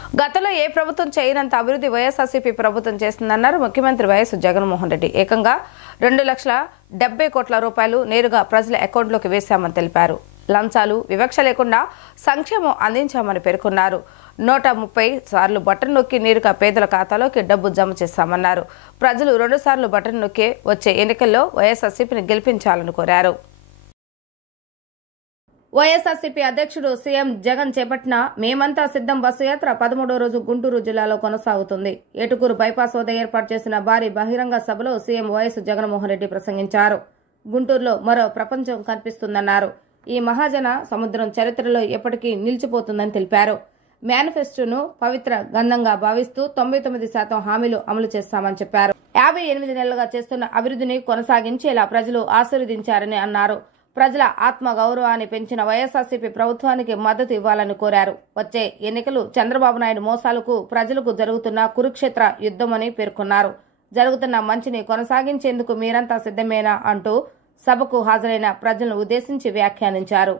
గతంలో ఏ ప్రభుత్వం చేయనంత అభివృద్ధి వైఎస్ఆర్సీపీ ప్రభుత్వం చేస్తుందన్నారు ముఖ్యమంత్రి వైఎస్ జగన్మోహన్ రెడ్డి. ఏకంగా 2,70,00,000 కోట్ల రూపాయలు నేరుగా ప్రజల అకౌంట్లోకి వేశామని తెలిపారు. లంచాలు వివక్ష లేకుండా సంక్షేమం అందించామని పేర్కొన్నారు. 130 సార్లు బటన్ నొక్కి నేరుగా పేదల ఖాతాలోకి డబ్బు జమ చేశామన్నారు. ప్రజలు 2 సార్లు బటన్ నొక్కి వచ్చే ఎన్నికల్లో వైఎస్ఆర్సీపీని గెలిపించాలని కోరారు. వైఎస్ఆర్సీపీ అధ్యక్షుడు సీఎం జగన్ చేపట్టిన మేమంతా సిద్ధం బస్సు యాత్ర 13వ రోజు గుంటూరు జిల్లాలో కొనసాగుతుంది. ఏటుకూరు బైపాస్ వద్ద ఏర్పాటు చేసిన భారీ బహిరంగ సభలో సీఎం వైఎస్ జగన్మోహన్ రెడ్డి ప్రసంగించారు. గుంటూరులో మరో ప్రపంచం కనిపిస్తుందన్నారు. ఈ మహాజన సముద్రం చరిత్రలో ఎప్పటికీ నిలిచిపోతుందని తెలిపారు. మేనిఫెస్టోను పవిత్ర గంధంగా భావిస్తూ 99% హామీలు అమలు చేస్తామని చెప్పారు. 58 నెలలుగా చేస్తున్న అభివృద్ధిని కొనసాగించేలా ప్రజలు ఆశీర్వదించారని అన్నారు. ప్రజల ఆత్మ గౌరవాన్ని పెంచిన వైఎస్ఆర్సీపీ ప్రభుత్వానికి మద్దతు ఇవ్వాలని కోరారు. వచ్చే ఎన్నికలు చంద్రబాబు నాయుడు మోసాలకు ప్రజలకు జరుగుతున్న కురుక్షేత్ర యుద్ధమని పేర్కొన్నారు. జరుగుతున్న మంచిని కొనసాగించేందుకు మీరంతా సిద్ధమేనా అంటూ సభకు హాజరైన ప్రజలను ఉద్దేశించి వ్యాఖ్యానించారు.